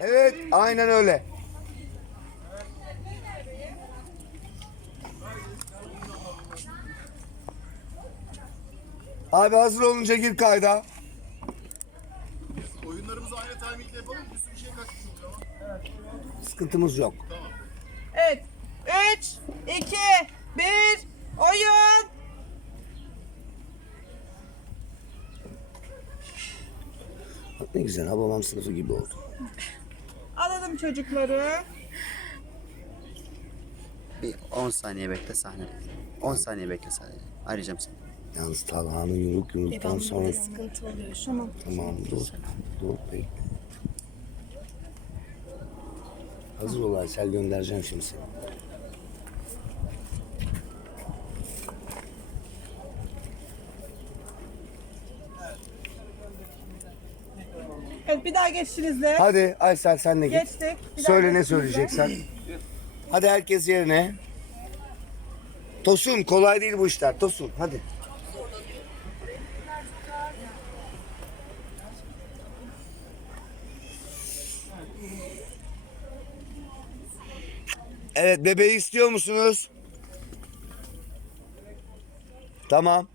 Evet, aynen öyle. Abi hazır olunca gir kayda. Oyunlarımızı aynı timingle yapalım. Bir sürü şey kaçmış oluyor ama. Sıkıntımız yok. Evet. 3, 2, 1, oyun. Bak ne güzel, Hababam sınıfı gibi oldu. Alalım çocukları. Bir 10 saniye bekle sahnede. 10 saniye bekle sahnede. Arayacağım seni. Yalnız Talha'nın yumruk yumruktan sonra... sıkıntı oluyor şu an. Tamam, dur. Dur, bekle. Hazır ol Aysel, göndereceğim şimdi seni. Evet bir daha geçişinizle. Hadi Aysel sen de git. Geçtik. Bir daha Söyle ne geçişinizle. söyleyeceksen. Hadi herkes yerine. Tosun kolay değil bu işler. Tosun hadi. Evet bebeği istiyor musunuz? Tamam.